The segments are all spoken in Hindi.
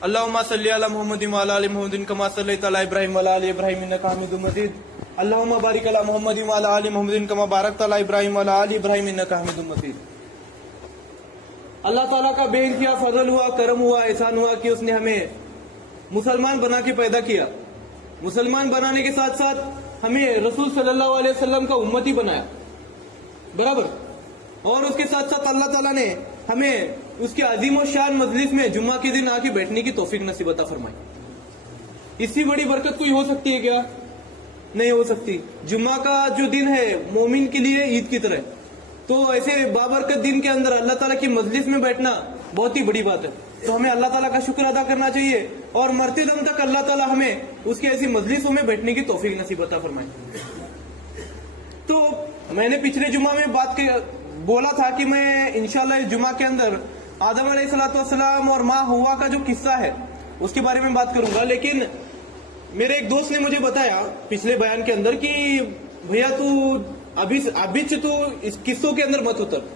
अल्लाहुम्मा सल्ली अला मुहम्मदिन व अला आलि मुहम्मदिन कमा सल्लैता अला इब्राहिम व अला आलि इब्राहिम इन्नका हमीदुम मजीद। अल्लाहुम्मा बारिक अला मुहम्मदिन व अला आलि मुहम्मदिन कमा बारकता अला इब्राहिम व अला आलि इब्राहिम इन्नका हमीदुम मजीद। अल्लाह ताला का बेइंतहा फजल हुआ, करम हुआ, एहसान हुआ कि उसने हमें मुसलमान बना के पैदा किया। मुसलमान बनाने के साथ साथ हमें रसूल सल्लल्लाहु अलैहि वसल्लम का उम्मती बनाया, बराबर। और उसके साथ साथ अल्लाह ताला ने हमें उसके अजीम और शान मजलिस में जुम्मा के दिन आके बैठने की तौफीक नसीब अता फरमाई। इससे बड़ी बरकत कोई हो सकती है क्या? नहीं हो सकती। जुम्मा का जो दिन है मोमिन के लिए ईद की तरह, तो ऐसे बाबरकत दिन के अंदर अल्लाह ताला की मजलिस में बैठना बहुत ही बड़ी बात है। तो हमें अल्लाह ताला का शुक्र अदा करना चाहिए और मरते दम तक अल्लाह ताला हमें उसकी ऐसी मजलिसों में बैठने की तौफीक नसीब अता फरमाए। तो मैंने पिछले जुम्मा में बोला था कि मैं इंशाल्लाह इस जुम्मा के अंदर आदम अलैहिस्सलाम और माँ हव्वा का जो किस्सा है उसके बारे में बात करूंगा। लेकिन मेरे एक दोस्त ने मुझे बताया पिछले बयान के अंदर कि भैया तू अभी से तू इस किस्सों के अंदर मत उतर।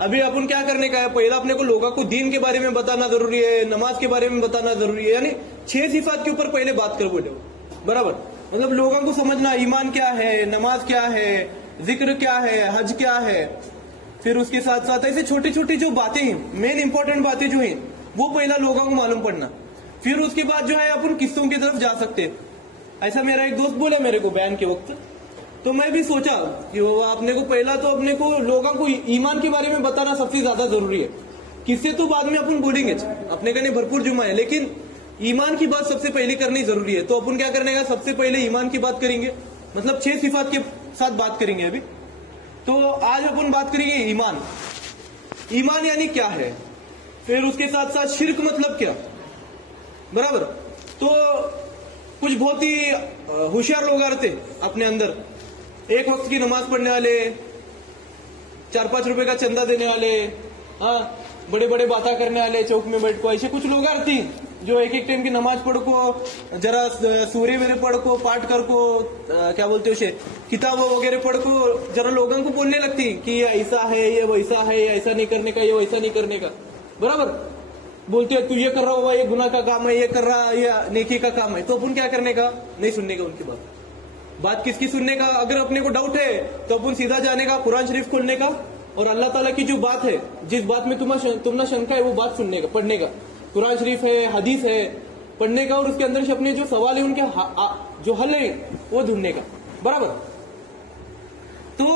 अभी अपन क्या करने का है, पहला अपने को लोगों को दीन के बारे में बताना जरूरी है, नमाज के बारे में बताना जरूरी है, यानी 6 सिफात के ऊपर पहले बात कर बोले, बराबर। मतलब लोगों को समझना ईमान क्या है, नमाज क्या है, जिक्र क्या है, हज क्या है, फिर उसके साथ साथ ऐसे छोटी छोटी जो बातें हैं, मेन इंपॉर्टेंट बातें जो हैं वो पहला लोगों को मालूम पड़ना। फिर उसके बाद जो है अपन किस्सों की तरफ जा सकते हैं। ऐसा मेरा एक दोस्त बोला मेरे को बयान के वक्त, तो मैं भी सोचा कि वो अपने को पहला तो अपने को लोगों को ईमान के बारे में बताना सबसे ज्यादा जरूरी है। किससे तो बाद में अपन बोलेंगे, अपने का नहीं भरपूर जुम्मा है, लेकिन ईमान की बात सबसे पहले करनी जरूरी है। तो अपन क्या करने का, सबसे पहले ईमान की बात करेंगे, मतलब 6 सिफात के साथ बात करेंगे अभी। तो आज अपन बात करेंगे ईमान। ईमान यानी क्या है, फिर उसके साथ साथ शिर्क मतलब क्या, बराबर। तो कुछ बहुत ही होशियार लोग आते अपने अंदर, एक वक्त की नमाज पढ़ने वाले, 4-5 रुपए का चंदा देने वाले, हाँ, बड़े बड़े बातें करने वाले चौक में बैठ को, ऐसे कुछ लोग आते हैं जो एक टाइम की नमाज पढ़ को, जरा सूर्य वगैरह पढ़ को, पाठ कर को, क्या बोलते उसे, किताब वगैरह पढ़ को, जरा लोगों को बोलने लगती कि ये ऐसा है, ये वैसा है, ऐसा नहीं करने का, ये वैसा नहीं करने का, बराबर। बोलते हैं तू ये कर रहा हुआ, ये गुनाह का काम है, ये कर रहा ये नेकी का काम है। तो अपन क्या करने का, नहीं सुनने का उनकी बात किसकी सुनने का। अगर अपने को डाउट है तो अपन सीधा जाने का, कुरान शरीफ खोलने का और अल्लाह ताला की जो बात है, जिस बात में तुम्हारा शंका है वो बात सुनने का, पढ़ने का। कुरान शरीफ है, हदीस है, पढ़ने का और उसके अंदर से अपने जो सवाल है उनके जो हल है वो ढूंढने का, बराबर। तो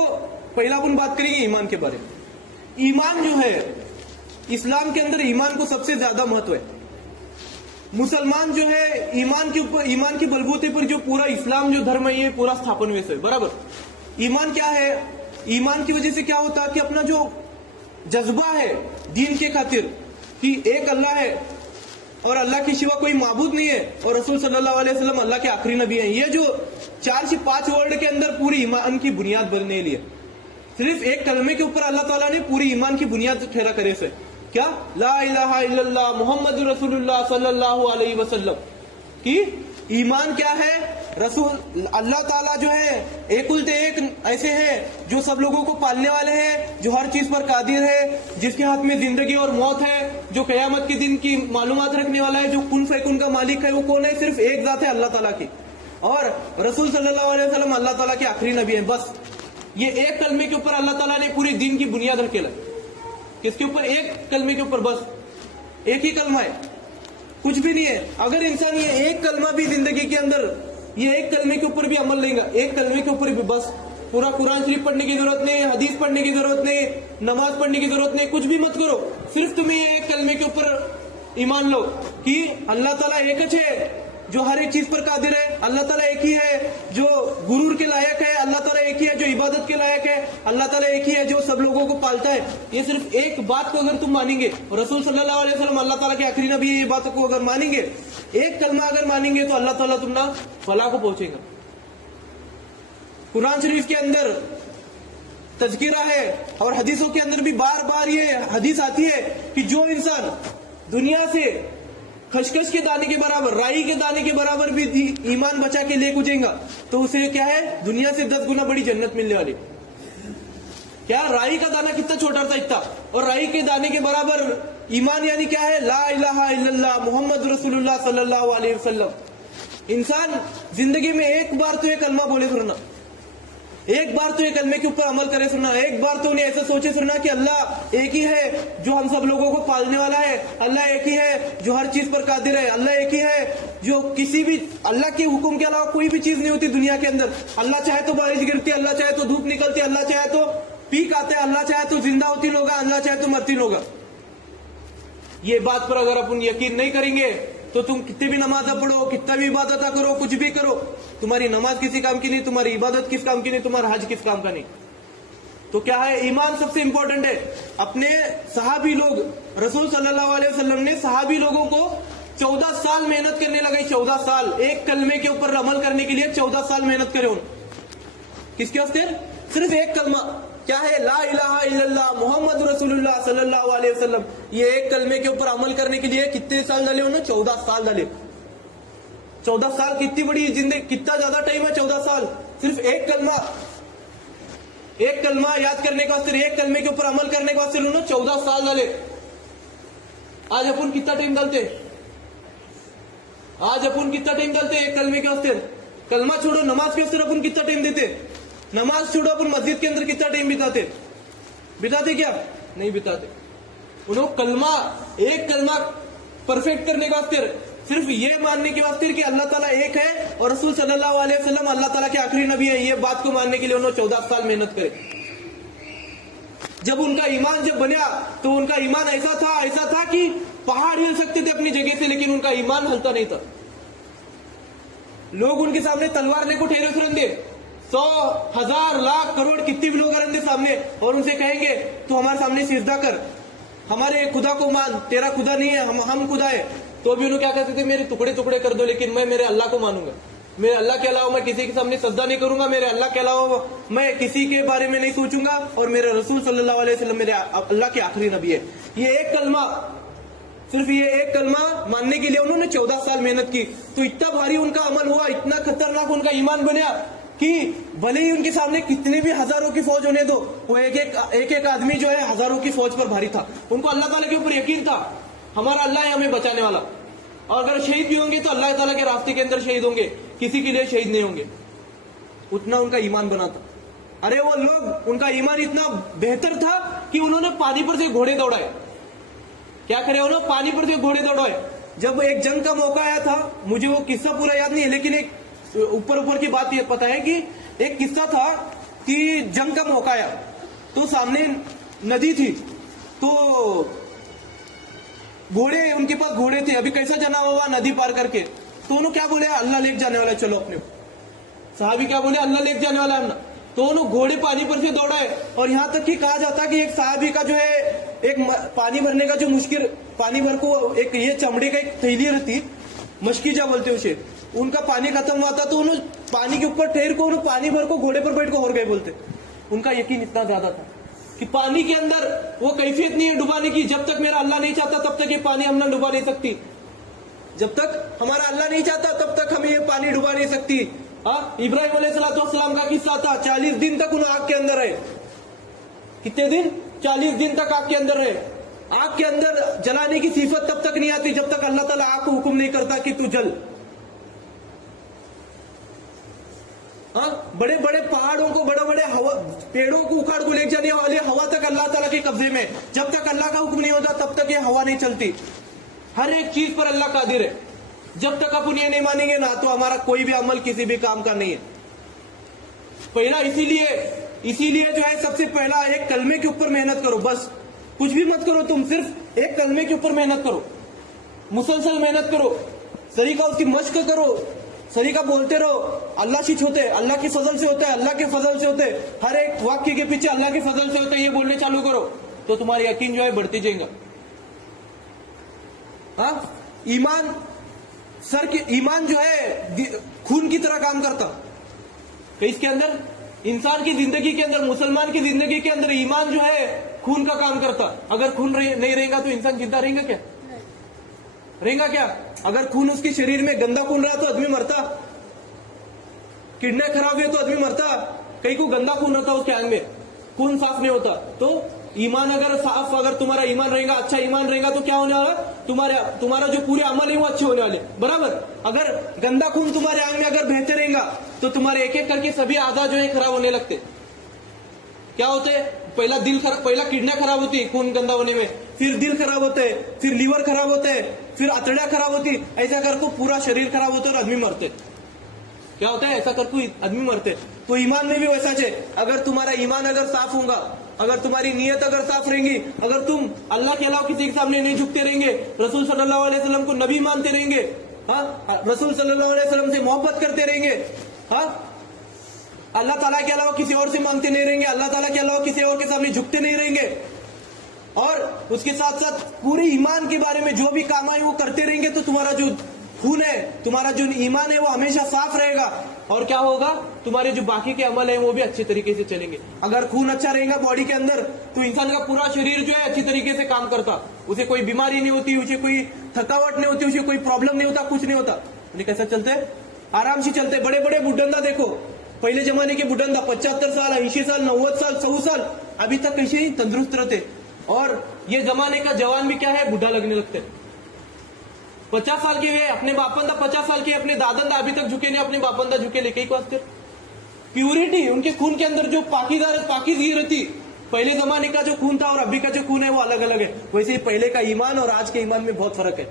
पहला अपन बात करेंगे ईमान के बारे में। ईमान जो है, इस्लाम के अंदर ईमान को सबसे ज्यादा महत्व है। मुसलमान जो है ईमान के ऊपर, ईमान के बलबूते पर जो पूरा इस्लाम जो धर्म है ये पूरा स्थापन वैसे है, बराबर। ईमान क्या है, ईमान की वजह से क्या होता है कि अपना जो जज्बा है दीन के खातिर कि एक अल्लाह है और अल्लाह के सिवा कोई माबूद नहीं है और रसूल सल्लल्लाहु अलैहि वसल्लम अल्लाह के आखिरी नबी हैं, ये जो 4 से 5 वर्ड के अंदर पूरी ईमान की बुनियाद बनने लिए सिर्फ एक कलमे के ऊपर अल्लाह ताला ने पूरी ईमान की बुनियाद ठहरा करे से, क्या, ला इलाहा इल्लल्लाह मुहम्मदुर रसूलुल्लाह सल्लल्लाहु अलैहि वसल्लम की ईमान क्या है। रसूल अल्लाह ताला जो है एक ऐसे हैं जो सब लोगों को पालने वाले हैं, जो हर चीज पर कादिर है, जिसके हाथ में जिंदगी और मौत है, जो कयामत के दिन की मालूमात रखने वाला है, जो कुन फैकुन का मालिक है। वो कौन है, सिर्फ एक जात है, अल्लाह ताला की। और रसूल सल्लल्लाहु अलैहि वसल्लम अल्लाह ताला के आखिरी नबी है। बस ये एक कलमे के ऊपर अल्लाह ताला ने पूरे दीन की बुनियाद रखेला। किसके ऊपर, एक कलमे के ऊपर, बस एक ही कलमा है, कुछ भी नहीं है। अगर इंसान ये एक कलमा भी जिंदगी के अंदर, ये एक कलमे के ऊपर भी अमल लेगा, एक कलमे के ऊपर भी, बस पूरा कुरान शरीफ पढ़ने की जरूरत नहीं, हदीस पढ़ने की जरूरत नहीं, नमाज पढ़ने की जरूरत नहीं, कुछ भी मत करो, सिर्फ तुम्हें ये एक कलमे के ऊपर ईमान लो कि अल्लाह ताला एक है जो हर एक चीज पर कादिर है, अल्लाह ताला एक ही है जो गुरूर के लायक है, अल्लाह ताला एक ही है जो इबादत के लायक है, अल्लाह ताला एक ही है जो सब लोगों को पालता है। ये सिर्फ एक बात को अगर तुम मानेंगे, रसूल सल्लल्लाहु अलैहि वसल्लम अल्लाह ताला के आखिरी नबी है, ये बात को अगर मानेंगे, एक कलमा अगर मानेंगे, तो अल्लाह ताला तुमना फलाह को पहुंचेगा। कुरान शरीफ के अंदर तज़किरा है और हदीसों के अंदर भी बार बार ये हदीस आती है कि जो इंसान दुनिया से खसखस के दाने के बराबर, राई के दाने के बराबर भी ईमान बचा के ले गुजेगा, तो उसे क्या है, दुनिया से 10 गुना बड़ी जन्नत मिलने वाली। क्या, राई का दाना कितना छोटा था, इतना, और राई के दाने के बराबर ईमान यानी क्या है? ला इलाहा इल्लल्लाह मोहम्मद रसूलुल्लाह सल्लल्लाहु अलैहि वसल्लम। इंसान जिंदगी में एक बार तो ये कलमा बोले सुनना, एक बार तो ये कलमे के ऊपर अमल करे सुनना, एक बार तो उन्हें ऐसा सोचे सुनना कि अल्लाह एक ही है जो हम सब लोगों को पालने वाला है, अल्लाह एक ही है जो हर चीज पर कादिर है, अल्लाह एक ही है जो किसी भी अल्लाह के हुक्म के अलावा कोई भी चीज नहीं होती दुनिया के अंदर। अल्लाह चाहे तो बारिश गिरती, अल्लाह चाहे तो धूप निकलती, अल्लाह चाहे तो पीक आते, अल्लाह चाहे तो जिंदा होती लोग, अल्लाह चाहे तो मरती लोग। ये बात पर अगर अपन यकीन नहीं करेंगे तो तुम कितने भी नमाज पढ़ो, कितना भी इबादत करो, कुछ भी करो, तुम्हारी नमाज किसी काम की नहीं, तुम्हारी इबादत किस काम की नहीं, तुम्हारा हज किस काम का नहीं। तो क्या है? ईमान सबसे इंपॉर्टेंट है। अपने सहाबी लोग, रसूल सल्लल्लाहु अलैहि वसल्लम ने सहाबी लोगों को 14 साल मेहनत करने लगे। 14 साल एक कलमे के ऊपर अमल करने के लिए 14 साल मेहनत करे उन। किसके वास्ते? सिर्फ एक कलमा, क्या है? ला इलाहा इल्लल्लाह मोहम्मद रसूलुल्लाह सल्लल्लाहु अलैहि वसल्लम। ये एक कलमे के ऊपर अमल करने के लिए कितने साल डाले उन्होंने? 14 साल डाले। 14 साल कितनी बड़ी जिंदगी, कितना ज्यादा टाइम है? 14 साल सिर्फ एक कलमा याद करने के वास्ते, एक कलमे के ऊपर अमल करने के वास्ते उन्होंने 14 साल डाले। आज अपन कितना टाइम डालते? आज अपन कितना टाइम डालते एक कलमे के वास्ते? कलमा छोड़ो, नमाज के वास्ते अपन कितना टाइम देते? नमाज छोड़ो, अपन मस्जिद के अंदर कितना टाइम बिताते क्या? नहीं बिताते। उन्होंने कलमा, एक कलमा परफेक्ट करने के वास्ते, सिर्फ ये मानने के वास्ते कि अल्लाह ताला एक है और रसूल सल्लल्लाहु अलैहि वसल्लम अल्लाह ताला के आखिरी नबी है, ये बात को मानने के लिए उन्होंने 14 साल मेहनत करे। जब उनका ईमान जब बना तो उनका ईमान ऐसा था कि पहाड़ हिल सकते थे अपनी जगह से, लेकिन उनका ईमान हलता नहीं था। लोग उनके सामने तलवार लेको ठहरे सुरंदे, 100, 1000, लाख, करोड़ कितने भी लोग आएंगे सामने और उनसे कहेंगे तू हमारे सामने सिजदा कर, हमारे खुदा को मान, तेरा खुदा नहीं है, हम खुदा है। तो भी उन्होंने क्या कहते थे? मेरे टुकड़े टुकड़े कर दो, लेकिन मैं मेरे अल्लाह को मानूंगा, मेरे अल्लाह के अलावा मैं किसी के सामने सजदा नहीं करूंगा, मेरे अल्लाह के अलावा मैं किसी के बारे में नहीं सोचूंगा, और मेरे रसूल सल्लल्लाहु अलैहि वसल्लम मेरे अल्लाह के आखिरी नबी है। ये एक कलमा, सिर्फ ये एक कलमा मानने के लिए उन्होंने 14 साल मेहनत की। तो इतना भारी उनका अमल हुआ, इतना खतरनाक उनका ईमान बना कि भले ही उनके सामने कितने भी हजारों की फौज होने दो, वो एक आदमी जो है हजारों की फौज पर भारी था। उनको अल्लाह ताला के ऊपर यकीन था, हमारा अल्लाह है हमें बचाने वाला, और अगर शहीद भी होंगे तो अल्लाह ताला के रास्ते के अंदर शहीद होंगे, किसी के लिए शहीद नहीं होंगे। उतना उनका ईमान बना था। अरे वो लोग, उनका ईमान इतना बेहतर था कि उन्होंने पानी पर से घोड़े दौड़ाए। क्या करे उन्होंने? पानी पर से घोड़े दौड़ाए। जब एक जंग का मौका आया था, मुझे वो किस्सा पूरा याद नहीं है, लेकिन एक ऊपर की बात ये पता है कि एक किस्सा था कि जंग का मौका आया तो सामने नदी थी, तो घोड़े, उनके पास घोड़े थे, अभी कैसा जाना हुआ नदी पार करके, तो उन्होंने क्या बोले? अल्लाह लेके जाने वाला, चलो अपने। साहबी क्या बोले? अल्लाह लेके जाने वाला है हमने। तो उन्होंने घोड़े पानी पर से दौड़ाए, और यहां तक कि कहा जाता कि एक साहबी का जो है, एक पानी भरने का जो मुश्किल, पानी भर को एक ये चमड़े का एक थैली रहती, मशकीजा बोलते उसे, उनका पानी खत्म हुआ था, तो उन्होंने पानी के ऊपर ठहर को उन्होंने पानी भर को घोड़े पर बैठ को और गए बोलते। उनका यकीन इतना ज्यादा था कि पानी के अंदर वो कैफियत नहीं है डुबाने की, जब तक मेरा अल्लाह नहीं चाहता तब तक ये पानी हम ना डुबा नहीं सकती, जब तक हमारा अल्लाह नहीं चाहता तब तक हमें ये पानी डुबा नहीं सकती। इब्राहिम अलैहिस्सलाम का किस्सा था, 40 दिन तक उन्हें आग के अंदर रहे। कितने दिन? 40 दिन तक आग के अंदर रहे। आग के अंदर जलाने की सिफत तब तक नहीं आती जब तक अल्लाह ताला आग को हुक्म नहीं करता कि तू जल। बड़े बड़े पहाड़ों को, बड़े बड़े हवा पेड़ों को उखाड़ को ले जाने वाले हवा तक अल्लाह ताला के कब्जे में, जब तक अल्लाह का हुक्म नहीं होता तब तक ये हवा नहीं चलती। हर एक चीज पर अल्लाह कादिर है। जब तक अपन ये नहीं मानेंगे ना, तो हमारा कोई भी अमल किसी भी काम का नहीं है। पहला इसीलिए जो है सबसे पहला एक कलमे के ऊपर मेहनत करो, बस कुछ भी मत करो, तुम सिर्फ एक कलमे के ऊपर मेहनत करो, मुसलसल मेहनत करो, सरीका उसकी मश्क करो, सरीका बोलते रहो। अल्लाह शिच होते, अल्लाह के फजल से होता है, अल्लाह के फजल से होते, हर एक वाक्य के पीछे अल्लाह के फजल से होते, ये बोलने चालू करो तो तुम्हारी यकीन जो है बढ़ती जाएगा। ईमान ईमान जो है खून की तरह काम करता है। इसके अंदर इंसान की जिंदगी के अंदर, मुसलमान की जिंदगी के अंदर ईमान जो है खून का काम करता। अगर खून नहीं रहेगा तो इंसान जिंदा रहेगा क्या? रहेगा क्या? अगर खून उसके शरीर में गंदा खून रहा तो आदमी मरता, किडनी खराब हुई तो आदमी मरता। कहीं को गंदा खून रहता उसके आंग में, खून साफ नहीं होता तो ईमान अगर साफ, अगर तुम्हारा ईमान रहेगा, अच्छा ईमान रहेगा तो क्या होने वाला, तुम्हारा जो पूरे अमल है वो अच्छे होने वाले, बराबर। अगर गंदा खून तुम्हारे आंग में अगर बहते रहेगा तो तुम्हारे एक एक करके सभी आधा जो है खराब होने लगते। क्या होते हैं, पहला किडनी खराब होती है खून गंदा होने में, फिर दिल खराब होते है, फिर लीवर खराब होते है, फिर आंतड़ियां खराब होती, ऐसा करके पूरा शरीर खराब होता है और आदमी मरते। क्या होता है, ऐसा करके आदमी मरते। तो ईमान में भी वैसा है, अगर तुम्हारा ईमान अगर साफ होगा, अगर तुम्हारी नीयत अगर साफ रहेंगी, अगर तुम अल्लाह के अलावा किसी के सामने नहीं झुकते रहेंगे, रसूल सल्लल्लाहु अलैहि वसल्लम को नबी मानते रहेंगे, हाँ, रसूल सल्लल्लाहु अलैहि वसल्लम से मोहब्बत करते रहेंगे, हाँ, अल्लाह ताला के अलावा किसी और से मांगते नहीं रहेंगे, अल्लाह ताला के अलावा किसी और के सामने झुकते नहीं रहेंगे, और उसके साथ साथ पूरे ईमान के बारे में जो भी काम आए वो करते रहेंगे, तो तुम्हारा जो खून है, तुम्हारा जो ईमान है वो हमेशा साफ रहेगा। और क्या होगा, तुम्हारे जो बाकी के अमल है वो भी अच्छे तरीके से चलेंगे। अगर खून अच्छा रहेगा बॉडी के अंदर तो इंसान का पूरा शरीर जो है अच्छी तरीके से काम करता, उसे कोई बीमारी नहीं होती, उसे कोई थकावट नहीं होती, उसे कोई प्रॉब्लम नहीं होता, कुछ नहीं होता। उन्हें कैसा चलते, आराम से चलते। बड़े बड़े बुढ़ंदा देखो, पहले जमाने के बुढ़ंदा 75 साल, 80 साल, 90 साल, 100 साल अभी तक कैसे ही तंदुरुस्त रहते। और ये जमाने का जवान भी क्या है, बुढ़ा लगने लगते। 50 साल के वे अपने बापंदा, 50 साल के अपने दादंदा अभी तक झुके नहीं, अपने बापंदा झुके लेके वास्ते। प्यूरिटी, उनके खून के अंदर जो पाकीज़गी रहती, पहले जमाने का जो खून था और अभी का जो खून है वो अलग अलग है। वैसे ही पहले का ईमान और आज के ईमान में बहुत फर्क है।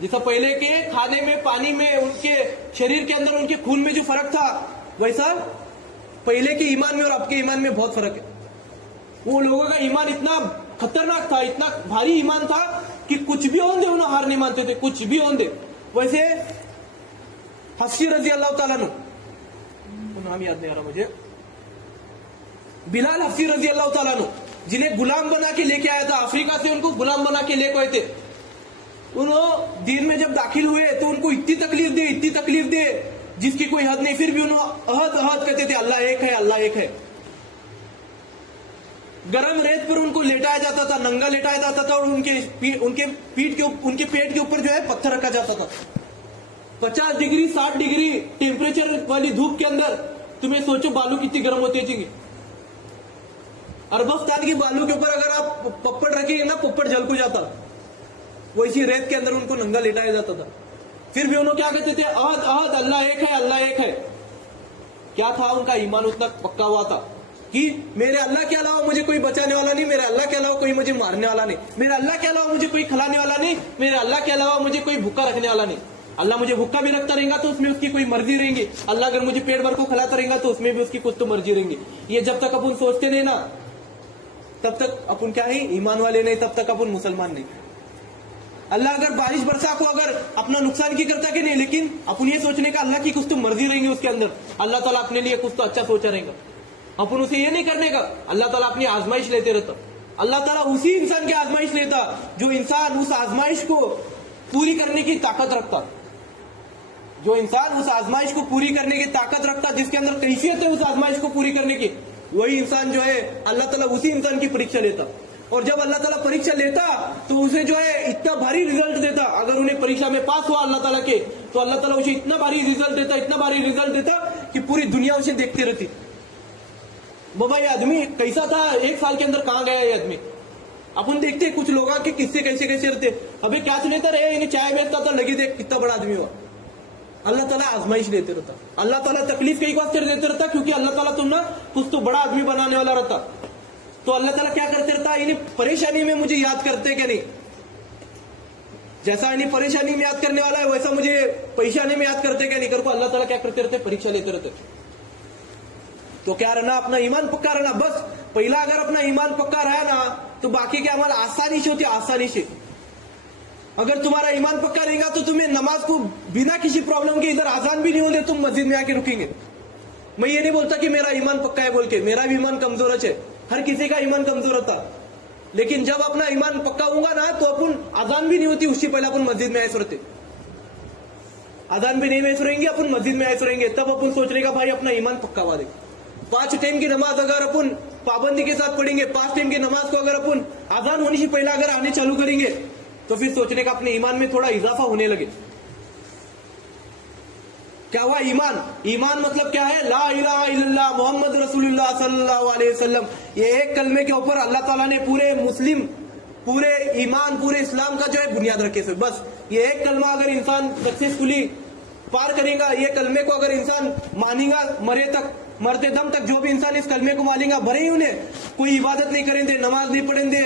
जैसा पहले के खाने में, पानी में, उनके शरीर के अंदर, उनके खून में जो फर्क था, वैसा पहले के ईमान में और अब के ईमान में बहुत फर्क है। वो लोगों का ईमान इतना खतरनाक था, इतना भारी ईमान था कि कुछ भी होने दे उन्हें हार नहीं मानते थे, कुछ भी होने दे। वैसे हफ्सी रजी अल्लाह ताला नु, नाम याद नहीं आ रहा मुझे, बिलाल हफ्सी रजी अल्लाह ताला नु, जिन्हें गुलाम बना के लेके आया था अफ्रीका से, उनको गुलाम बना के लेके आए थे। उन्होंने दीन में जब दाखिल हुए तो उनको इतनी तकलीफ दे जिसकी कोई हद नहीं, फिर भी उन्होंने अहद कहते थे, अल्लाह एक है, अल्लाह एक है। गरम रेत पर उनको लेटाया जाता था, नंगा लेटाया जाता था, और उनके पेट के ऊपर जो है पत्थर रखा जाता था। 50 डिग्री 60 डिग्री टेम्परेचर वाली धूप के अंदर तुम्हें सोचो बालू कितनी गर्म होती है। अरबस्तान की बालू के ऊपर अगर आप पप्पड़ रखेंगे ना, पप्पड़ जल को जाता। वैसी रेत के अंदर उनको नंगा लेटाया जाता था। फिर भी उन्होंने क्या कहते थे, अहद अहद, अल्लाह एक है, अल्लाह एक है। क्या था, उनका ईमान उतना पक्का हुआ था कि मेरे अल्लाह के अलावा मुझे कोई बचाने वाला नहीं, मेरे अल्लाह के अलावा कोई मुझे मारने वाला नहीं, मेरे अल्लाह के अलावा मुझे कोई खिलाने वाला नहीं, मेरे अल्लाह के अलावा मुझे कोई भूखा रखने वाला नहीं। अल्लाह मुझे भूखा भी रखता रहेगा तो उसमें उसकी कोई मर्जी रहेगी, अल्लाह अगर मुझे पेट भर को खिलाता रहेगा तो उसमें भी उसकी कुछ तो मर्जी रहेंगी। ये जब तक अपन सोचते नहीं ना, तब तक अपन क्या है, ईमान वाले नहीं, तब तक अपन मुसलमान नहीं। अल्लाह अगर बारिश बरसा को अगर अपना नुकसान की करता कि नहीं, लेकिन अपन ये सोचने का अल्लाह की कुछ तो मर्जी रहेंगी उसके अंदर, अल्लाह ताला अपने लिए कुछ तो अच्छा सोचा रहेगा। अपन उसे ये नहीं करने का, अल्लाह ताला अपनी आजमाइश लेते रहता। अल्लाह ताला उसी इंसान की आजमाइश लेता जो इंसान उस आजमाइश को पूरी करने की ताकत रखता, जो इंसान उस आजमाइश को पूरी करने की ताकत रखता, जिसके अंदर कैफियत है उस आजमाइश को पूरी करने की, वही इंसान जो है अल्लाह ताला उसी इंसान की परीक्षा लेता। और जब अल्लाह ताला परीक्षा लेता तो उसे जो है इतना भारी रिजल्ट देता। अगर उन्हें परीक्षा में पास हुआ अल्लाह ताला के, तो अल्लाह ताला उसे इतना भारी रिजल्ट देता, इतना भारी रिजल्ट देता कि पूरी दुनिया उसे देखती रहती। बाबा ये आदमी कैसा था, 1 साल के अंदर कहां गया ये आदमी। अपन देखते कुछ लोगों के किस्से कैसे कैसे रहते, अबे क्या लेता रहे, इन्हें चाय बेचता था, लगी देख कितना बड़ा आदमी हुआ। अल्लाह ताला आजमाइश देते रहता, अल्लाह ताला तकलीफ कई वास्ते देते रहता, क्योंकि अल्लाह ताला तुमने कुछ तो बड़ा आदमी बनाने वाला रहता। तो अल्लाह ताला क्या करते रहता, इन्हें परेशानी में मुझे याद करते क्या नहीं, जैसा इन्हें परेशानी में याद करने वाला है वैसा मुझे परेशानी में याद करते क्या नहीं, करको अल्लाह ताला क्या करते रहते, परीक्षा लेते रहते। तो क्या रहना, अपना ईमान पक्का रहना। बस पहला अगर अपना ईमान पक्का रहा ना तो बाकी के अमल आसानी से होते, आसानी से। अगर तुम्हारा ईमान पक्का रहेगा तो तुम्हें नमाज को बिना किसी प्रॉब्लम के, इधर आजान भी नहीं होते, तुम मस्जिद में आके रुकेंगे। मैं ये नहीं बोलता कि मेरा ईमान पक्का है बोल के, मेरा भी ईमान कमजोर है, हर किसी का ईमान कमजोर होता। लेकिन जब अपना ईमान पक्का होगा ना तो अपन आजान भी नहीं होती उससे पहले अपन मस्जिद में आए सुरते, आजान भी नहीं में सुरेंगे, अपन मस्जिद में आए सुरेंगे, तब अपन सोच रहे भाई अपना ईमान पक्का हुआ। देख 5 टाइम की नमाज अगर अपन पाबंदी के साथ पढ़ेंगे, 5 टाइम की नमाज को अगर अपन आजान होने से पहले अगर आने चालू करेंगे तो फिर सोचने का अपने ईमान में थोड़ा इजाफा होने लगे। क्या हुआ? ईमान। ईमान मतलब क्या है? ला इलाहा इल्लल्लाह मोहम्मद रसूलुल्लाह सल्लल्लाहु अलैहि वसल्लम। ये एक कलमे के ऊपर अल्लाह ताला ने पूरे मुस्लिम, पूरे ईमान, पूरे इस्लाम का जो है बुनियाद रखे से। बस ये एक कलमा अगर इंसान सक्सेसफुली पार करेगा, ये कलमे को अगर इंसान मानेगा, मरते दम तक जो भी इंसान इस कलमे को मानेगा, भरे ही उन्हें कोई इबादत नहीं करेंगे, नमाज नहीं पढ़ेंगे,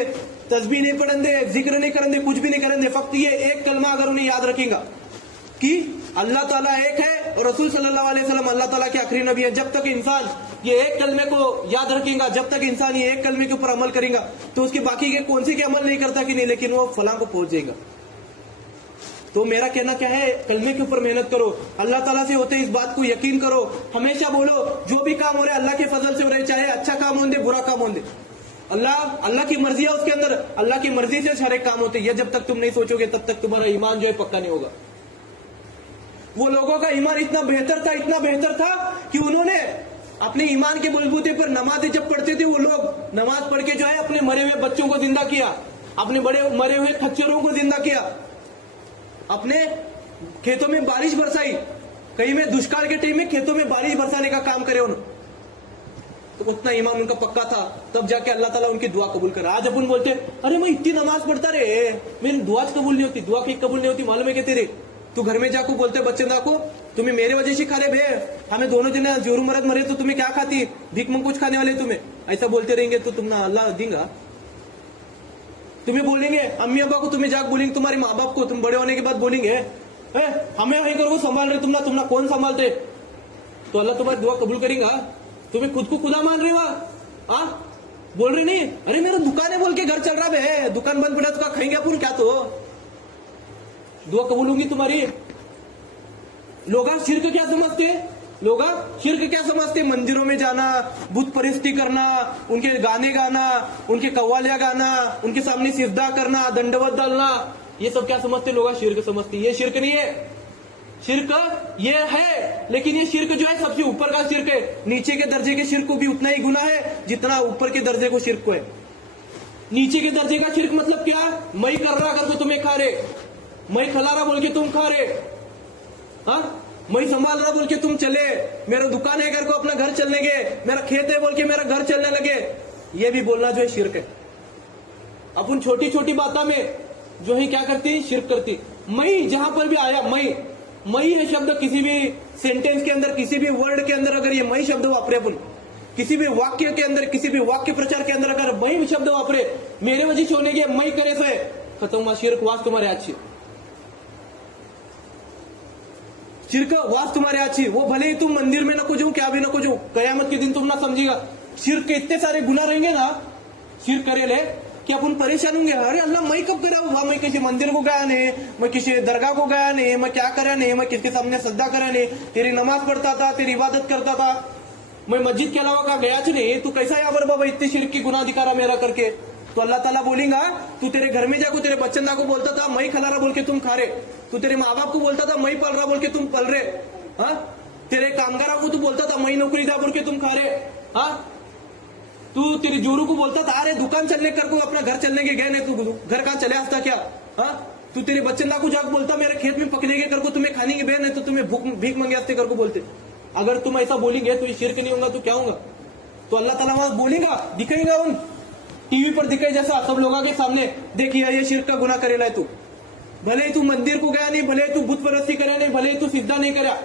तस्बीह नहीं पढ़ेंगे, जिक्र नहीं करेंगे, कुछ भी नहीं करेंगे, फक्त ये एक कलमा अगर उन्हें याद रखेगा कि अल्लाह ताला एक है और रसूल सल्लल्लाहु अलैहि वसल्लम अल्लाह ताला के आखिरी नबी है। जब तक इंसान ये एक कलमे को याद रखेगा, जब तक इंसान ये एक कलमे के ऊपर अमल करेगा, तो उसके बाकी के कौन सी के अमल नहीं करता कि नहीं, लेकिन वो फलां को पहुंच जाएगा। तो मेरा कहना क्या है? कलमे के ऊपर मेहनत करो, अल्लाह ताला से होते इस बात को यकीन करो, हमेशा बोलो जो भी काम हो रहा है अल्लाह के फजल से हो रहे, चाहे अच्छा काम होंगे बुरा काम होंगे, अल्लाह की मर्जी है उसके अंदर, अल्लाह की मर्जी से सारे काम होते हैं। जब तक तुम नहीं सोचोगे तब तक तुम्हारा ईमान जो है पक्का नहीं होगा। वो लोगों का ईमान इतना बेहतर था कि उन्होंने अपने ईमान के बलबूते पर नमाज जब पढ़ते थे, वो लोग नमाज पढ़ के जो है अपने मरे हुए बच्चों को जिंदा किया, अपने मरे हुए खच्चरों को जिंदा किया, अपने खेतों में बारिश बरसाई, कहीं में दुष्काल के टाइम में खेतों में बारिश बरसाने का काम करे उन्होंने। तो उतना ईमान उनका पक्का था, तब जाके अल्लाह ताला उनकी दुआ कबूल करा। आज अपन बोलते अरे मैं इतनी नमाज पढ़ता रे, मेरी दुआ कबूल नहीं होती, दुआ की कबूल नहीं होती, मालूम है क्या तेरे? तू घर में जाको बोलते बच्चे को तुम्हें मेरे वजह से खा रहे भे, हमें दोनों जने जोरू मरद मरे तो तुम्हें क्या खाती, भीख मंग कुछ खाने वाले तुम्हें, ऐसा बोलते रहेंगे तो तुम ना अल्लाह देगा। तुम्हें बोलेंगे अम्मी अब्बा को, तुम्हें जाकर बोलेंगे तुम्हारे माँ बाप को, तुम बड़े होने के बाद बोलेंगे हमें वहीं करो संभाल रहे, तुम कौन संभालते, तो अल्लाह तुम्हारी दुआ कबूल करेगा। तुम्हें खुद को खुदा मान रहे हो, बोल रहे नहीं अरे मेरा दुकान है बोल के घर चल रहा है, दुकान बंद पड़ा तो खाएंगे अपन क्या, तो दुआ कबूल होंगी तुम्हारी। लोग शिर्क क्या समझते? मंदिरों में जाना, बुत परस्ती करना, उनके गाने गाना, उनके कव्वालियां गाना, उनके सामने सिजदा करना, दंडवत डालना, ये सब क्या समझते लोग? शिर्क समझते। ये शिर्क नहीं है, शिर्क ये है, लेकिन ये शिर्क जो है सबसे ऊपर का शिर्क है। नीचे के दर्जे के शिर्क को भी उतना ही गुना है जितना ऊपर के दर्जे को शिर्क को है। नीचे के दर्जे का शिर्क मतलब क्या? मैं कर रहा कर तो तुम्हें खा रहे, मैं खिला रहा बोल के तुम खा रहे, मैं संभाल रहा बोल के तुम चले, मेरा दुकान है कर को अपना घर चलने के, मेरा खेत है बोल के मेरा घर चलने लगे, ये भी बोलना जो है शिर्क है। अपन छोटी छोटी बातों में जो है क्या करती, शिर्क करती। मैं जहां पर भी आया, मैं है शब्द किसी भी सेंटेंस के अंदर, किसी भी वर्ड के अंदर अगर ये मैं शब्द वापरे, अपन किसी भी वाक्य के अंदर, किसी भी वाक्य प्रचार के अंदर अगर मैं शब्द वापरे, मेरे वजह से होने के मैं करे से खत्म हुआ शिर्क, वास तुम्हारे अच्छी, शिर्क वास तुम्हारे अच्छी। वो भले ही तुम मंदिर में न कुछ क्या भी न कुछ, कयामत के दिन तुम ना समझेगा। शिर्क के इतने सारे गुना रहेंगे ना, शिर्क करे ले कि अपन परेशान होंगे, अरे अल्लाह मैं कब करा हुआ, मैं किसी मंदिर को गया नहीं, मैं किसी दरगाह को गया नहीं, मैं क्या करा नहीं, मैं किसके सामने सजदा करा नहीं, तेरी नमाज पढ़ता था, तेरी इबादत करता था, मैं मस्जिद के अलावा का गया नहीं, तू कैसा यहाँ पर बाबा इतनी शिर्क की गुनाह दिखा रहा मेरा करके। तो अल्लाह ताला बोलेगा तू तेरे घर में जाको तेरे बच्चन को बोलता था मैं खिला रहा बोल के तुम खा रहे, तू तेरे माँ बाप को बोलता था मैं पल रहा बोल के तुम पल रहे, तेरे कामगारों को तू बोलता था मैं नौकरी जा बोल के तुम खा रहे, तू तेरी जोरू को बोलता था अरे दुकान चलने कर को अपना घर चलने के गए नहीं, तू घर कहाँ चले हंसता क्या, तू तेरे बच्चन को जाकर बोलता मेरे खेत में पकने के कर को तुम्हें खाने की बहन नहीं तो तुम्हें भीख मंगे हंसते कर को बोलते। अगर तुम ऐसा बोलेंगे तो ये शिर्क नहीं होगा तो क्या होगा? तो अल्लाह ताला वहां बोलेगा, दिखेगा उन टीवी पर दिखे जैसा सब लोगों के सामने, देखिए ये शिर्क का गुनाह करेला है तू, भले ही तू मंदिर को गया नहीं, भले ही तू बुत परस्ती करे नहीं, भले ही तू सिजदा नहीं करा,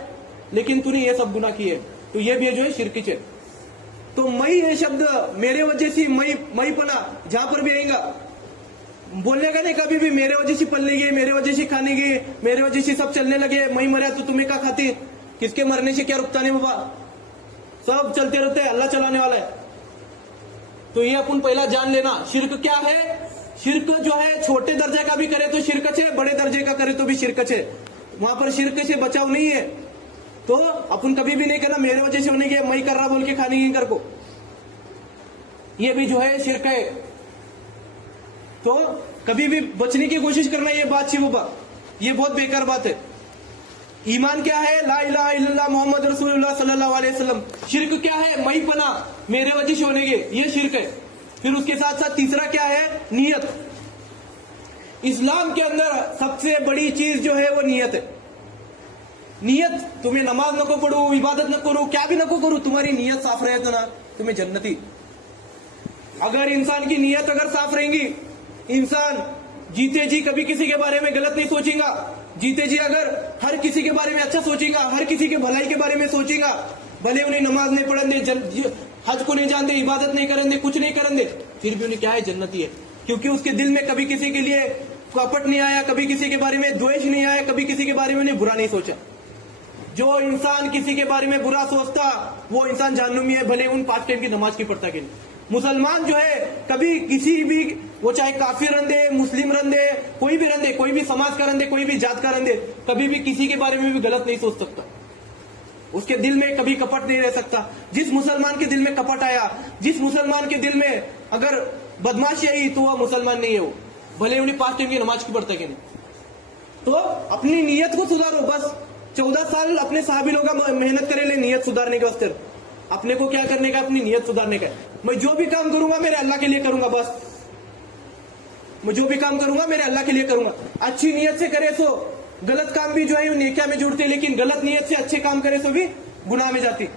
लेकिन तूने ये सब गुनाह किए, तो ये भी जो है शिर्क है। तो मैं ये शब्द मेरे वजह से मैं पना जहां पर भी आएगा बोलने का नहीं कभी भी, मेरे वजह से पलने गए, मेरे वजह से खाने गए, मेरे वजह से सब चलने लगे, मैं मरा तो तुम्हें क्या खाती, किसके मरने से क्या रुकता नहीं बाबा, सब चलते रहते हैं, अल्लाह चलाने वाला है। तो ये अपन पहला जान लेना शिर्क क्या है। शिर्क जो है छोटे दर्जे का भी करे तो शिर्क है, बड़े दर्जे का करे तो भी शिर्क है, वहां पर शिर्क से बचाव नहीं है। तो अपन कभी भी नहीं करना मेरे वजह से होने के मैं कर रहा बोल के खाने की कर को, ये भी जो है शिर्क है। तो कभी भी बचने की कोशिश करना ये बात बाबा, ये बहुत बेकार बात है। ईमान क्या है? ला इलाहा इल्लल्लाह मोहम्मद रसूलुल्लाह सल्लल्लाहु अलैहि वसल्लम। शिर्क क्या है? मैं पना मेरे वजह से होने के, ये शिर्क है। फिर उसके साथ साथ तीसरा क्या है? नियत। इस्लाम के अंदर सबसे बड़ी चीज जो है वो नियत है। नियत तुम्हें नमाज नको पढ़ू, इबादत नको करो, क्या भी नको करो, तुम्हारी नियत साफ रहे तो ना तुम्हें जन्नती। अगर इंसान की नियत अगर साफ रहेंगी, इंसान जीते जी कभी किसी के बारे में गलत नहीं सोचेगा, जीते जी अगर हर किसी के बारे में अच्छा सोचेगा, हर किसी के भलाई के बारे में सोचेगा, भले उन्हें नमाज नहीं पढ़ने, हज को नहीं जानते, इबादत नहीं करेंगे, कुछ नहीं करेंगे, फिर भी उन्हें क्या है, जन्नती है। क्योंकि उसके दिल में कभी किसी के लिए कपट नहीं आया, कभी किसी के बारे में द्वेष नहीं आया, कभी किसी के बारे में उन्हें बुरा नहीं सोचा। जो इंसान किसी के बारे में बुरा सोचता वो इंसान जहन्नुमी है, भले उन 5 टाइम की नमाज की पढ़ता के लिए। मुसलमान जो है कभी किसी भी, वो चाहे काफिर रंदे, मुस्लिम रंदे, कोई भी रंदे, कोई भी समाज का रंदे, कोई भी जात का रंदे, कभी भी किसी के बारे में भी गलत नहीं सोच सकता। उसके दिल में कभी कपट नहीं रह सकता। जिस मुसलमान के दिल में कपट आया, जिस मुसलमान के दिल में अगर बदमाशी आई, तो वह मुसलमान नहीं है। वो भले उन्हें 5 टाइम की नमाज की पढ़ता के नहीं। तो अपनी नीयत को सुधारो। बस 14 साल अपने साहबी लोग मेहनत करे ले नीयत सुधारने के वास्ते। अपने को क्या करने का, अपनी नीयत सुधारने का। मैं जो भी काम करूंगा मेरे अल्लाह के लिए करूंगा। बस मैं जो भी काम करूंगा मेरे अल्लाह के लिए करूंगा। अच्छी नीयत से करे तो गलत काम भी जो है नेकिया में जुड़ते, लेकिन गलत नीयत से अच्छे काम करे तो भी गुनाह में जाती।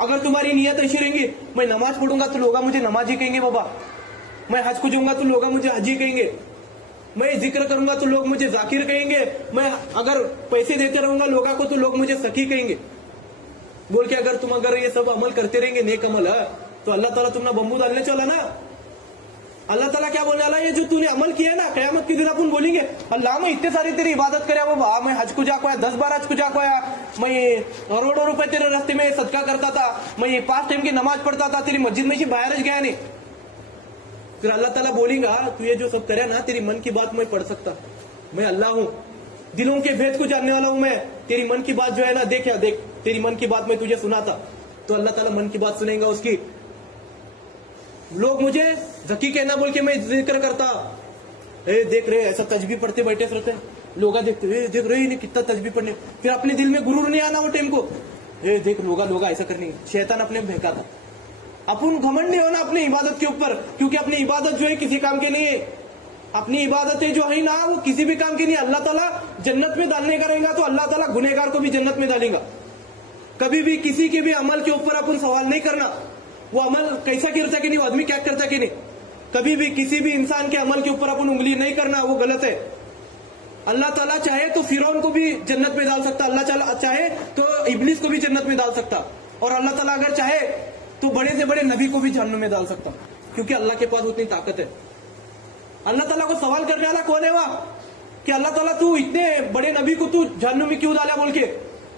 अगर तुम्हारी नीयत ऐसी रहेंगी, मैं नमाज पढ़ूंगा तो लोग मुझे नमाजी कहेंगे बाबा, मैं हज को जाऊंगा तो लोग मुझे हजी कहेंगे, मैं जिक्र करूंगा तो लोग मुझे जाकिर कहेंगे, मैं अगर पैसे देते रहूंगा लोगों को तो लोग मुझे सखी कहेंगे, बोल के अगर तुम अगर ये सब अमल करते रहेंगे, नेक अमल है, तो अल्लाह ताला तुमने बम्बू डालने चला ना। अल्लाह ताला क्या बोलने वाला, ये जो तूने अमल किया ना, कयामत के दिन अपन बोलेंगे अल्लाह मैं इतने सारी तेरी इबादत करे बाबा, मैं हज को जाको आया, 10 बार हज को जाको आया, मैं करोड़ों रुपए तेरे रास्ते में सदका करता था, मैं 5 टाइम की नमाज पढ़ता था, तेरी मस्जिद में से बाहर गया नहीं। फिर अल्लाह ताला बोलेगा तू ये जो सब करे ना, तेरी मन की बात मैं पढ़ सकता, मैं अल्लाह हूं, दिलों के भेद को जानने वाला हूं मैं, तेरी मन की बात जो है ना, देख तेरी मन की बात मैं तुझे सुनाता। तो अल्लाह ताला मन की बात सुनेगा उसकी। लोग मुझे जकी कहना बोल के मैं जिक्र करता, देख रहे ऐसा तजबी पढ़ते बैठे रहते हैं, लोग देखते देख रहे इन्हें कितना तजबी पढ़ने, फिर अपने दिल में गुरूर नहीं आना वो टाइम को, देख लोग ऐसा करने, शैतान अपने भेका था। अपन घमंड नहीं होना अपनी इबादत के ऊपर, क्योंकि अपनी इबादत जो है किसी काम के नहीं है। अपनी इबादतें जो है ना वो किसी भी काम की नहीं। अल्लाह ताला जन्नत में डालने का रहेगा तो अल्लाह ताला गुनहगार को भी जन्नत में डालेगा। कभी भी किसी के भी अमल के ऊपर अपन सवाल नहीं करना, वो अमल कैसा करता कि नहीं, वो आदमी क्या करता कि नहीं। कभी भी किसी भी इंसान के अमल के ऊपर अपन उंगली नहीं करना, वो गलत है। अल्लाह ताला चाहे तो फिरौन को भी जन्नत में डाल सकता, अल्लाह ताला चाहे तो इब्लिस को भी जन्नत में डाल सकता, और अल्लाह ताला अगर चाहे तो बड़े से बड़े नबी को भी जहन्नुम में डाल सकता, क्योंकि अल्लाह के पास उतनी ताकत है। अल्लाह ताला को सवाल करने वाला कौन है वह, कि अल्लाह ताला तू इतने बड़े नबी को तू जहन्नुम में क्यों डाला बोल के,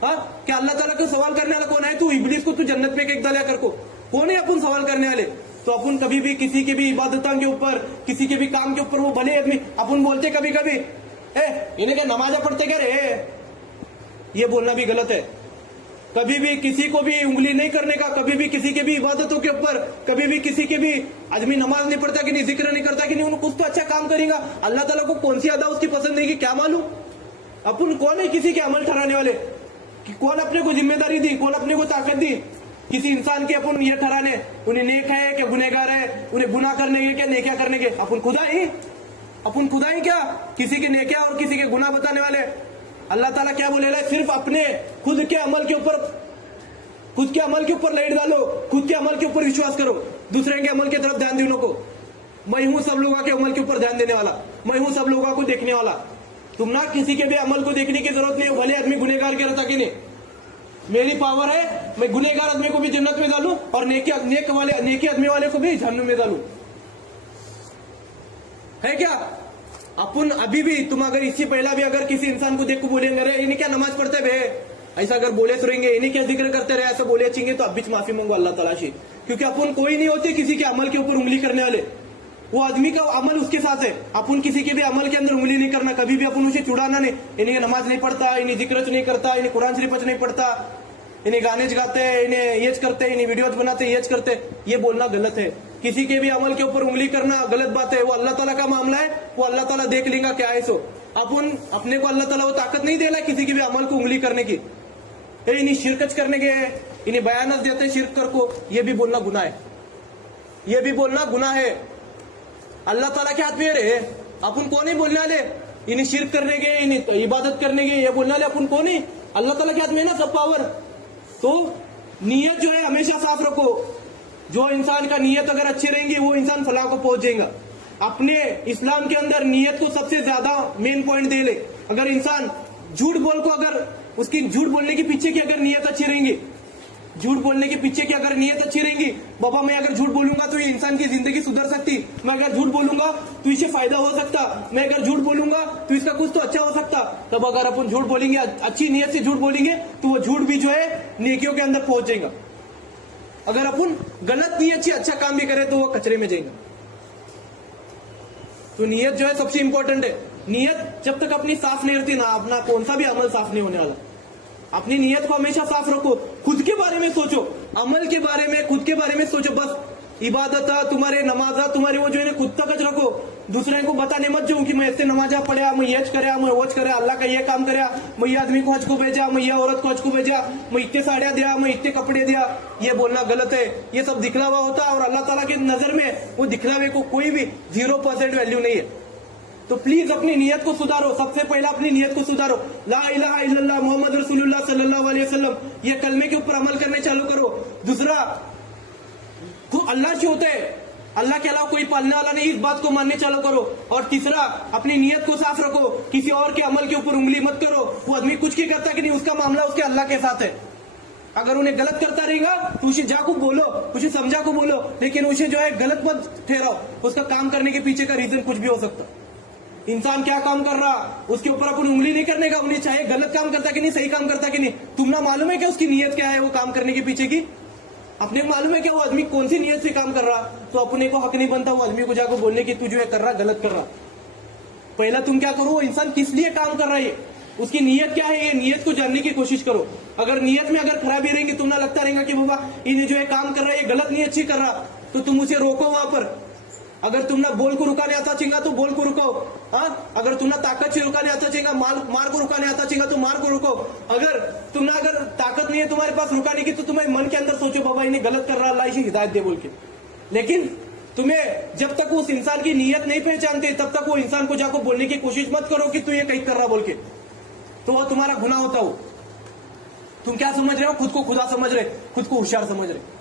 हाँ क्या अल्लाह ताला को सवाल करने वाला कौन है, तू इब्लिस को तू जन्नत में एक डाला कर को, कौन है अपन सवाल करने वाले। तो अपन कभी भी किसी के भी इबादतों के ऊपर, किसी के भी काम के ऊपर, वो भले आदमी अपन बोलते कभी कभी इन्हें क्या नमाजा पढ़ते क्या रे, ये बोलना भी गलत है। कभी भी किसी को भी उंगली नहीं करने का, कभी भी किसी के भी इबादतों के ऊपर, कभी भी किसी के भी आदमी नमाज नहीं पढ़ता कि नहीं, जिक्र नहीं करता कि नहीं, उनको कुछ तो अच्छा काम करेगा, अल्लाह ताला को कौन सी अदा उसकी पसंद नहीं, क्या मालूम। अपन कौन है किसी के अमल ठहराने वाले, कि कौन अपने को जिम्मेदारी दी, कौन अपने को ताकत दी किसी इंसान के अपन ये ठहराने, उन्हें नेक है क्या गुनहगार है, उन्हें गुनाह करने के क्या नेकिया करने के। अपन खुदा ही क्या किसी के नेकिया और किसी के गुनाह बताने वाले। अल्लाह ताला क्या बोलेगा, सिर्फ अपने खुद के अमल के ऊपर लाइट डालो, खुद के अमल के ऊपर विश्वास करो, दूसरे के अमल की तरफ ध्यान देने को। मैं हूं सब लोगों के अमल के ऊपर ध्यान देने वाला, मैं हूं सब लोगों को देखने वाला। तुम ना किसी के भी अमल को देखने की जरूरत नहीं, भले आदमी गुनहगार के रहता कि नहीं, मेरी पावर है मैं गुनहगार आदमी को भी जन्नत में डालूं और नेकी आदमी वाले को भी जहन्नुम में डालूं, है क्या। अपन अभी भी तुम अगर इससे पहला भी अगर किसी इंसान को देख को बोलेंगे अरे इन्हें क्या नमाज पढ़ते भे, ऐसा अगर बोले तो रहेंगे, इन्हें क्या जिक्र करते रहे, ऐसा बोले चाहिए, तो अब भी माफी मांगो अल्लाह ताला से, क्योंकि अपन कोई नहीं होते किसी के अमल के ऊपर उंगली करने वाले। वो आदमी का अमल उसके साथ है, अपन किसी के भी अमल के अंदर उंगली नहीं करना, कभी भी अपन उसे चुड़ाना नहीं। इन्हें नमाज नहीं पढ़ता, इन्हें जिक्र नहीं करता, इन्हें कुरान शरीफ नहीं पढ़ता, इन्हें गाने गाते, इन्हें ये करते, इन्हें वीडियोज बनाते, ये करते, ये बोलना गलत है। किसी के भी अमल के ऊपर उंगली करना गलत बात है। वो अल्लाह ताला का मामला है, वो अल्लाह ताला देख लेगा क्या है। सो अपन अपने को अल्लाह ताला वो ताकत नहीं दे रहा किसी के भी अमल को उंगली करने की। इन्हें शिरकत करने के, इन्हें बयानत देते शिरक कर को, ये भी बोलना गुनाह है, ये भी बोलना गुनाह है। अल्लाह ताला के हाथ में रहे, अपन कौन ही बोलने वाले, इन्हें शिरक करने के, इन्हें इबादत करने के, ये बोलने वाले अपन कौन ही। अल्लाह ताला के हाथ में है ना सब पावर। तो नीयत जो है हमेशा साफ रखो। जो इंसान का नीयत अगर अच्छी रहेंगी वो इंसान फलाह को पहुंच जाएगा। अपने इस्लाम के अंदर नीयत को सबसे ज्यादा मेन पॉइंट दे ले। अगर इंसान झूठ बोल को अगर उसकी झूठ बोलने के पीछे की अगर नीयत अच्छी रहेंगी, झूठ बोलने के पीछे की अगर नीयत अच्छी रहेंगी, बाबा मैं अगर झूठ बोलूंगा तो ये इंसान की जिंदगी सुधर सकती, मैं अगर झूठ बोलूंगा तो इसे फायदा हो सकता, मैं अगर झूठ बोलूंगा तो इसका कुछ तो अच्छा हो सकता। तब अगर अपन झूठ बोलेंगे, अच्छी नीयत से झूठ बोलेंगे तो वो झूठ भी जो है नेकियों के अंदर पहुंच जाएगा। अगर अपन गलत नीयत से अच्छा काम भी करें तो वो कचरे में जाएगा। तो नीयत जो है सबसे इंपॉर्टेंट है। नीयत जब तक अपनी साफ नहीं रहती ना, अपना कौन सा भी अमल साफ नहीं होने वाला। अपनी नीयत को हमेशा साफ रखो। खुद के बारे में सोचो, अमल के बारे में, खुद के बारे में सोचो। बस इबादत तुम्हारे नमाजा तुम्हारे वो जो है खुद तक रखो। दूसरे को बताने मत जाओ कि मैं ऐसे नमाजा पढ़ा, मैं ये करे, मैं वो करे, अल्लाह का ये काम करे, मैं ये आदमी को हज को भेजा, मैं ये औरत को हज को भेजा, मैं इतने साड़ियां दिया, मैं इतने कपड़े दिया। ये बोलना गलत है। ये सब दिखलावा होता है और अल्लाह ताला की नजर में वो दिखलावे को कोई भी 0% वैल्यू नहीं है। तो प्लीज अपनी नीयत को सुधारो। सबसे पहला अपनी नीयत को सुधारो। ला इलाहा इल्लल्लाह मोहम्मद रसूलुल्लाह सल्लल्लाहु अलैहि वसल्लम, ये कलमे के ऊपर अमल करने चालू करो। दूसरा, तो अल्लाह से होता है, अल्लाह के अलावा कोई पालने वाला नहीं, इस बात को मानने चालू करो। और तीसरा, अपनी नीयत को साफ रखो। किसी और के अमल के ऊपर उंगली मत करो। वो आदमी कुछ की करता कि नहीं, उसका मामला उसके अल्लाह के साथ है। अगर उन्हें गलत करता रहेगा तो उसे जाको बोलो, उसे समझा को बोलो, लेकिन उसे जो है गलत मत ठहराओ। उसका काम करने के पीछे का रीजन कुछ भी हो सकता। इंसान क्या काम कर रहा उसके ऊपर अपन उंगली नहीं करने का। उन्हें चाहे गलत काम करता कि नहीं, सही काम करता कि नहीं, तुमने मालूम है क्या उसकी नीयत क्या है वो काम करने के पीछे की? अपने को मालूम है क्या वो आदमी कौन सी नीयत से काम कर रहा? तो अपने को हक नहीं बनता वो आदमी को जाकर बोलने की तू जो है कर रहा गलत कर रहा। पहला तुम क्या करो, वो इंसान किस लिए काम कर रहा है, उसकी नीयत क्या है, ये नीयत को जानने की कोशिश करो। अगर नीयत में अगर खराबी रहेंगी, तुम्हें लगता रहेगा कि बाबा इन्हें जो है काम कर रहा है ये गलत नीयत से कर रहा, तो तुम उसे रोको वहां पर। अगर तुमने बोल को रुकाने आता चाहिए तो बोल को रुको। अगर तुमने ताकत से रुकाने आता चाहिए, मार को रुकाने आता चाहिए तो मार को रुको। अगर ताकत नहीं है तुम्हारे पास रुकाने की तो तुम्हें मन के अंदर सोचो बाबा इन्हें गलत कर रहा, अल्लाह इसे हिदायत दे बोल के। लेकिन तुम्हें जब तक उस इंसान की नीयत नहीं पहचानते तब तक वो इंसान को जाकर बोलने की कोशिश मत करो कि तू ये कहीं कर रहा बोल के, तो वो तुम्हारा गुनाह होता हो। तुम क्या समझ रहे हो, खुद को खुदा समझ रहे, खुद को होशियार समझ रहे।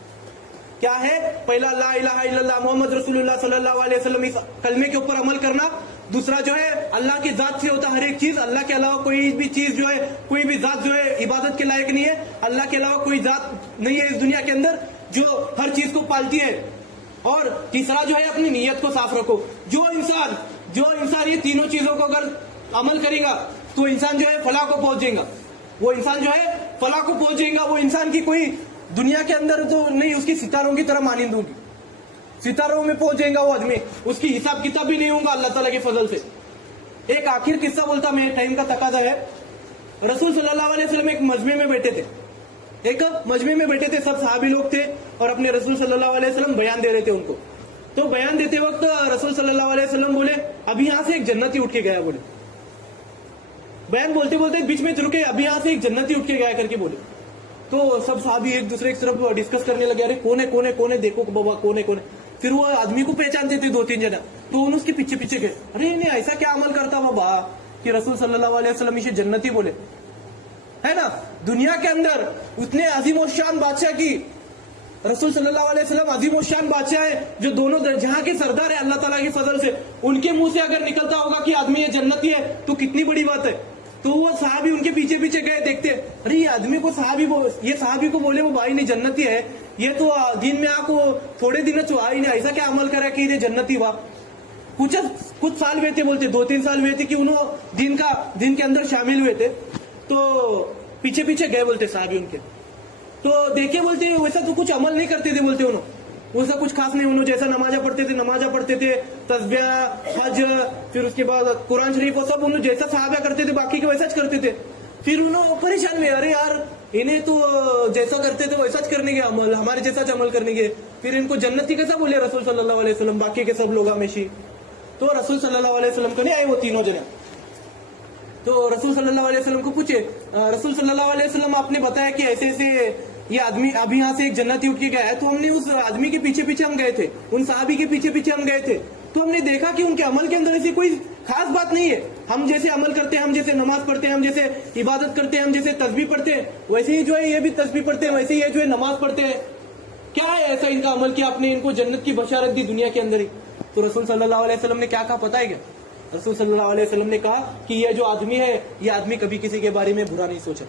क्या है, पहला ला इलाहा इल्लल्लाह मोहम्मद रसूलुल्लाह सल्लल्लाहु अलैहि वसल्लम, इस कलमे के ऊपर अमल करना। दूसरा जो है अल्लाह की जात से होता हर एक चीज, अल्लाह के अलावा कोई भी चीज जो है, कोई भी जात जो है इबादत के लायक नहीं है। अल्लाह के अलावा कोई जात नहीं है इस दुनिया के अंदर जो हर चीज को पालती है। और तीसरा जो है अपनी नीयत को साफ रखो। जो इंसान ये तीनों चीजों को अगर अमल करेगा तो इंसान जो है फलाह को पहुंच जाएगा। वो इंसान जो है फलाह को पहुंच जाएगा। वो इंसान की कोई दुनिया के अंदर तो नहीं, उसकी सितारों की तरह मानिंद होगी, सितारों में पहुंच जाएगा वो आदमी। उसकी हिसाब किताब भी नहीं होगा अल्लाह ताला के फजल से। एक आखिर किस्सा बोलता, मैं टाइम का तकाजा है। रसूल सल्लल्लाहु अलैहि वसल्लम एक मजमे में बैठे थे, सब सहाबी लोग थे और अपने रसूल सल्लल्लाहु अलैहि वसल्लम बयान दे रहे थे उनको। तो बयान देते वक्त रसूल सल्लल्लाहु अलैहि वसल्लम बोले अभी यहां से एक जन्नती उठ के गया। बोले बयान बोलते बोलते बीच में रुके, अभी यहां से एक जन्नती उठ के गया करके बोले। तो सब साहबी एक दूसरे की तरफ डिस्कस करने लगे, अरे कौन है देखो बाबा कौन है। फिर वो आदमी को पहचानते थे 2-3 जना, तो उन उसके पीछे पीछे गए, अरे इन्हें ऐसा क्या अमल करता बाबा कि रसूल सल्लल्लाहु अलैहि वसल्लम इसे जन्नती बोले, है ना। दुनिया के अंदर उतने अजीम और शान बादशाह की, रसूल सल्लल्लाहु अलैहि वसल्लम अजीम और शान बादशाह है जो दोनों जहां के सरदार है अल्लाह ताला की फजल से, उनके मुंह से अगर निकलता होगा कि आदमी ये जन्नती है तो कितनी बड़ी बात है। तो वो साहबी उनके पीछे पीछे गए, देखते अरे ये आदमी को ये साहबी को बोले वो भाई नहीं जन्नती है, ये तो दिन में आपको थोड़े दिन आई नहीं, ऐसा क्या अमल करा कि ये जन्नती हुआ। कुछ साल हुए थे, बोलते 2-3 साल हुए थे कि उन्होंने दिन के अंदर शामिल हुए थे। तो पीछे पीछे गए बोलते साहबी उनके, तो देखे बोलते वैसा तो कुछ अमल नहीं करते थे, बोलते उन्होंने वैसा कुछ खास नहीं, उन्होंने जैसा नमाजा पढ़ते थे, तस्बिया, हज, फिर उसके बाद कुरान शरीफ, वो सब उन्होंने जैसा सहाबा करते थे बाकी के वैसा करते थे। फिर उन्होंने परेशान हुए, अरे यार इन्हें तो जैसा करते थे वैसा करने के अमल, हमारे जैसा अमल करने के, फिर इनको जन्नती कैसा बोले रसूल सल्लल्लाहु अलैहि वसल्लम, बाकी के सब लोग हमेशा। तो रसूल सल्लल्लाहु अलैहि वसल्लम को नहीं आए वो तीनों जने। तो रसूल सल्लल्लाहु अलैहि वसल्लम को पूछे, रसूल सल्लल्लाहु अलैहि वसल्लम आपने बताया कि ऐसे ऐसे ये आदमी अभी यहाँ से एक जन्नती उठ के गया है, तो हमने उस आदमी के पीछे पीछे हम गए थे, उन साहबी के पीछे पीछे हम गए थे, तो हमने देखा कि उनके अमल के अंदर ऐसी कोई खास बात नहीं है। हम जैसे अमल करते हैं, हम जैसे नमाज पढ़ते हैं, हम जैसे इबादत करते हैं, हम जैसे तस्बीह पढ़ते हैं, वैसे ही जो है ये भी तस्बीह पढ़ते हैं, वैसे ही ये जो है नमाज पढ़ते हैं। क्या है ऐसा इनका अमल कि आपने इनको जन्नत की बशारत दी दुनिया के अंदर ही? तो रसूल सल्लल्लाहु अलैहि वसल्लम ने क्या कहा पता है क्या? रसूल सल्लल्लाहु अलैहि वसल्लम ने कहा कि ये जो आदमी है, ये आदमी कभी किसी के बारे में बुरा नहीं सोचा।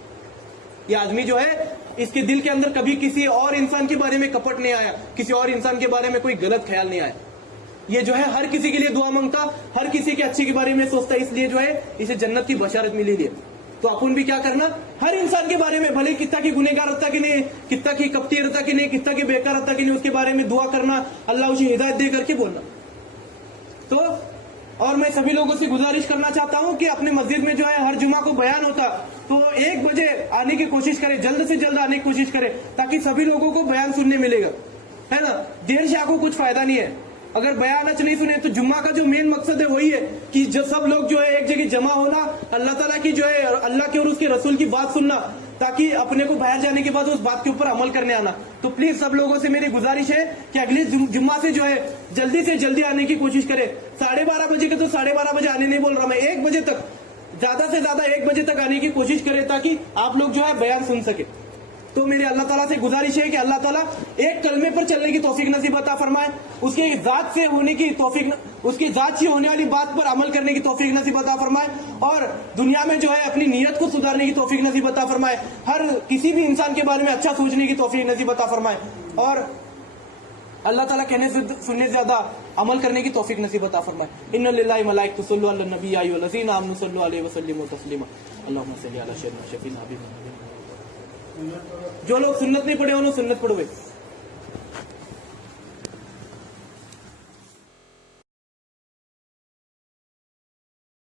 ये आदमी जो है, इसके दिल के अंदर कभी किसी और इंसान के बारे में कपट नहीं आया, किसी और इंसान के बारे में कोई गलत ख्याल नहीं आया। ये जो है हर किसी के लिए दुआ मांगता, हर किसी के अच्छे के बारे में सोचता, इसलिए जो है इसे जन्नत की बशारत मिली है। तो अपन भी क्या करना, हर इंसान के बारे में, भले कितना की गुनहगार रहता कि नहीं, कितना की कपटी रहता कि नहीं, कितना की बेकार रहता कि नहीं, उसके बारे में दुआ करना, अल्लाह उसे हिदायत दे करके बोलना। तो और मैं सभी लोगों से गुजारिश करना चाहता हूं कि अपने मस्जिद में जो है हर जुमा को बयान होता तो 1 बजे आने की कोशिश करें, जल्द से जल्द आने की कोशिश करें, ताकि सभी लोगों को बयान सुनने मिलेगा, है ना। देर से आपको कुछ फायदा नहीं है। अगर बयान आज नहीं सुने तो जुम्मा का जो मेन मकसद है वही है कि जो सब लोग जो है एक जगह जमा होना, अल्लाह ताला की जो है, अल्लाह के और उसके रसूल की बात सुनना, ताकि अपने को बाहर जाने के बाद उस बात के ऊपर अमल करने आना। तो प्लीज सब लोगों से मेरी गुजारिश है कि अगले जुम्मा से जो है जल्दी से जल्दी आने की कोशिश करें। 12:30 बजे के तो 12:30 बजे आने नहीं बोल रहा मैं, 1 बजे तक, ज्यादा से ज्यादा 1 बजे तक आने की कोशिश करें, ताकि आप लोग जो है बयान सुन सके। तो मेरी अल्लाह ताला से गुजारिश है कि अल्लाह ताला एक कलमे पर चलने की तौफीक नसीब अता फरमाए, उसके जात से होने की तौफीक, उसकी जात से होने वाली बात पर अमल करने की तौफीक नसीब अता फरमाए, और दुनिया में जो है अपनी नीयत को सुधारने की तौफीक नसीब अता फरमाए, हर किसी भी इंसान के बारे में अच्छा सोचने की तौफीक नसीब अता फरमाए, और अल्लाह ताला कहने से सुनने से ज्यादा अमल करने की तौफीक नसीब अता फरमाए। इन्ना लिल्लाहि व मलाइकतु युसल्लूना अलन नबी या अय्युहल्लज़ीना आमनु सल्लु अलैहि व सल्लिमू तस्लीमा। अल्लाहुम्मा सल्लि अला सय्यिदिना शफीना हबीबिना। जो लोग सुन्नत नहीं पढ़े उन्होंने सुन्नत पढ़ो।